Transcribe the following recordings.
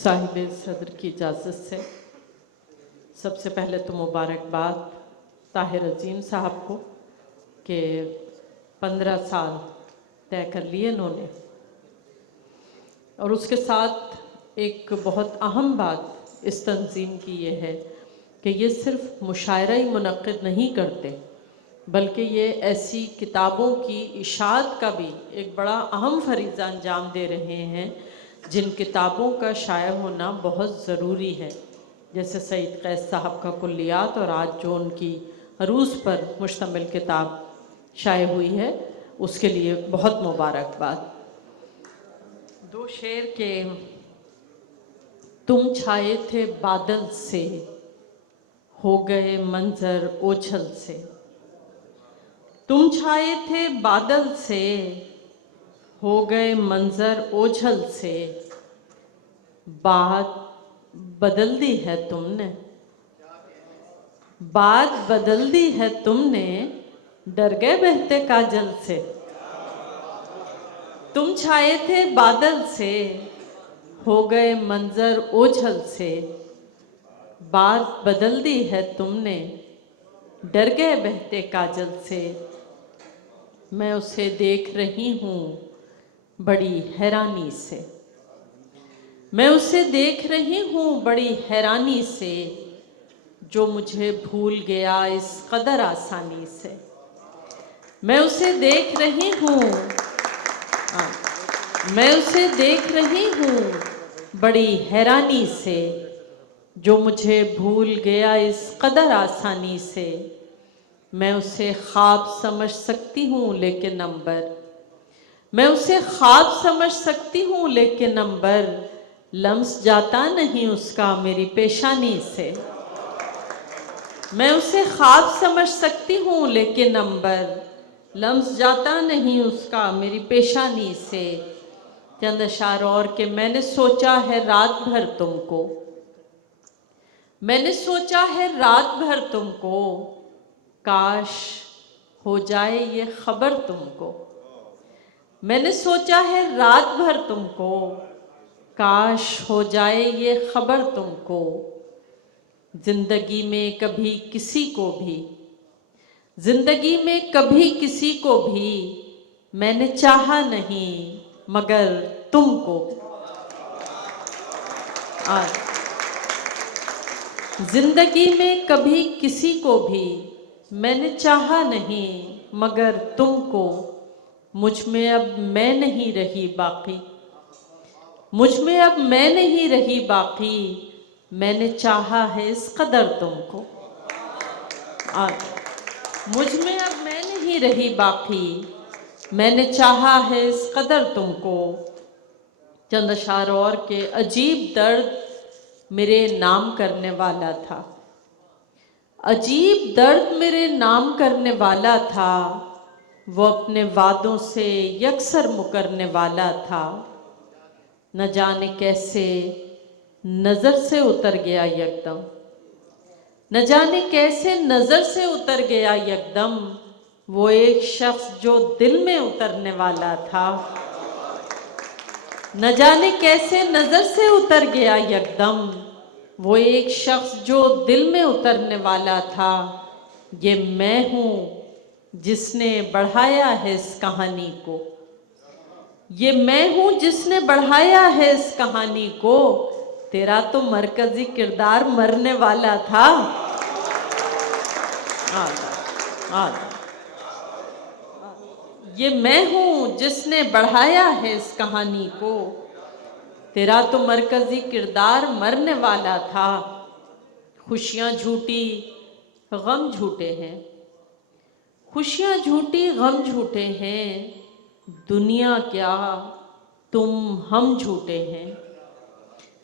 साहिब सदर की इजाज़त से सबसे पहले तो मुबारकबाद ताहिर अजीम साहब को कि 15 साल तय कर लिए इन्होंने। और उसके साथ एक बहुत अहम बात इस तंजीम की ये है कि ये सिर्फ मुशायरा ही मुनक़्क़िद नहीं करते, बल्कि ये ऐसी किताबों की इशाअत का भी एक बड़ा अहम फरीज़ा अंजाम दे रहे हैं जिन किताबों का शाया होना बहुत ज़रूरी है, जैसे सईद कैस साहब का कुल्लियात और आज जो उनकी अरूज़ पर मुश्तमिल किताब शाया हुई है उसके लिए बहुत मुबारकबाद। दो शेर के तुम छाए थे बादल से, हो गए मंजर ओझल से। तुम छाए थे बादल से, हो गए मंजर ओझल से। बात बदल दी है तुमने, बात बदल दी है तुमने, डर गए बहते काजल से। तुम छाए थे बादल से, हो गए मंजर ओझल से। बात बदल दी है तुमने, डर गए बहते काजल से। मैं उसे देख रही हूँ बड़ी हैरानी से, मैं उसे देख रही हूँ बड़ी हैरानी से, जो मुझे भूल गया इस कदर आसानी से। मैं उसे देख रही हूँ, मैं उसे देख रही हूँ बड़ी हैरानी से, जो मुझे भूल गया इस कदर आसानी से। मैं उसे ख्वाब समझ सकती हूँ लेकिन नंबर, मैं उसे ख्वाब समझ सकती हूँ लेकिन नंबर, लम्स जाता नहीं उसका मेरी पेशानी से। मैं उसे ख्वाब समझ सकती हूँ लेकिन नंबर, लम्स जाता नहीं उसका मेरी पेशानी से। चंद अशार और के मैंने सोचा है रात भर तुमको, मैंने सोचा है रात भर तुमको, काश हो जाए ये खबर तुमको। मैंने सोचा है रात भर तुमको, काश हो जाए ये खबर तुमको। जिंदगी में कभी किसी को भी, जिंदगी में कभी किसी को भी मैंने चाहा नहीं मगर तुमको। जिंदगी में कभी किसी को भी मैंने चाहा नहीं मगर तुमको। मुझ में अब मैं नहीं रही बाकी, मुझ में अब मैं नहीं रही बाकी, मैंने चाहा है इस कदर तुमको। मुझ में अब मैं नहीं रही बाकी, मैंने चाहा है इस कदर तुमको। चंद अशार और के अजीब दर्द मेरे नाम करने वाला था, अजीब दर्द मेरे नाम करने वाला था। वो अपने वादों से यकसर मुकरने वाला था। न जाने कैसे नज़र से उतर गया यकदम, न जाने कैसे नज़र से उतर गया यकदम। वो एक शख्स जो दिल में उतरने वाला था। न जाने कैसे नज़र से उतर गया यकदम, वो एक शख्स जो दिल में उतरने वाला था। ये मैं हूँ जिसने बढ़ाया है इस कहानी को, ये मैं हूँ जिसने बढ़ाया है इस कहानी को। तेरा तो मरकजी किरदार मरने वाला था। ये मैं हूँ जिसने बढ़ाया है इस कहानी को। तेरा तो मरकजी किरदार मरने वाला था। खुशियाँ झूठी गम झूठे हैं, खुशियाँ झूठी गम झूठे हैं। दुनिया क्या तुम हम झूठे हैं।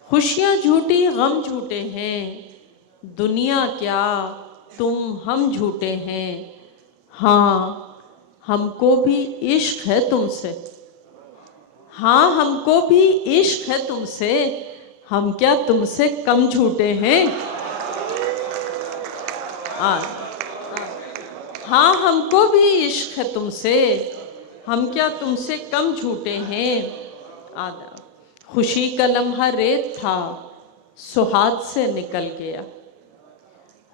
खुशियाँ झूठी गम झूठे हैं, दुनिया क्या तुम हम झूठे हैं। हाँ हमको भी इश्क है तुमसे, हाँ हमको भी इश्क है तुमसे। हम क्या तुमसे कम झूठे हैं। हाँ हमको भी इश्क है तुमसे, हम क्या तुमसे कम झूठे हैं। खुशी का लम्हा रेत था सो हाथ से निकल गया।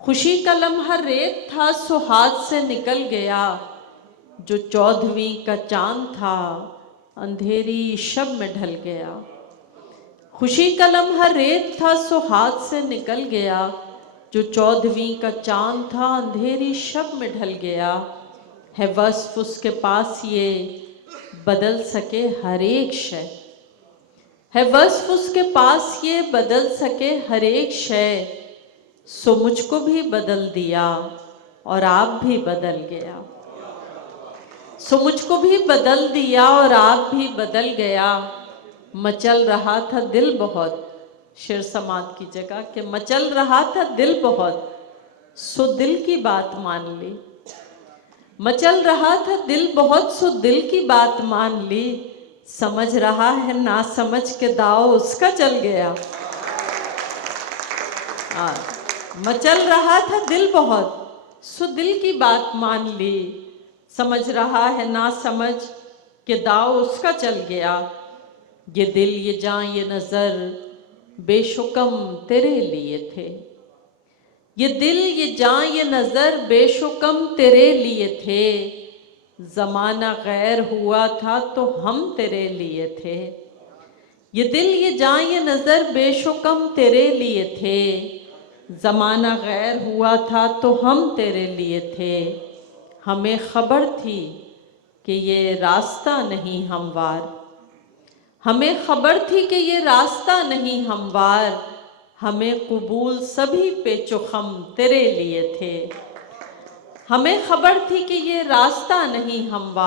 खुशी का लम्हा रेत था सो हाथ से निकल गया। जो 14वीं का चांद था अंधेरी शब में ढल गया। खुशी का लम्हा रेत था सो हाथ से निकल गया। जो 14वीं का चांद था अंधेरी शब में ढल गया। है वस्फ उसके पास ये बदल सके हर एक शय। है वस्फ उसके पास ये बदल सके हर एक शय। सो मुझको भी बदल दिया और आप भी बदल गया। सो मुझको भी बदल दिया और आप भी बदल गया। मचल रहा था दिल बहुत, शेर समात की जगह कि मचल रहा था दिल बहुत, सो दिल की बात मान ली। मचल रहा था दिल बहुत सो दिल की बात मान ली। समझ रहा है ना समझ के दाव उसका चल गया। मचल रहा था दिल बहुत सो दिल की बात मान ली। समझ रहा है ना समझ के दाव उसका चल गया। ये दिल ये जान ये नज़र बेशुकम तेरे लिए थे। ये दिल ये जान ये नज़र बेशुकम तेरे लिए थे। ज़माना गैर हुआ था तो हम तेरे लिए थे। ये दिल ये जान ये नज़र बेशुकम तेरे लिए थे। ज़माना गैर हुआ था तो हम तेरे लिए थे। हमें खबर थी कि ये रास्ता नहीं हमवार। हमें खबर थी कि ये रास्ता नहीं हमवार। हमें कबूल सभी पेचुखम तेरे लिए थे। हमें खबर थी कि ये रास्ता नहीं हमवार।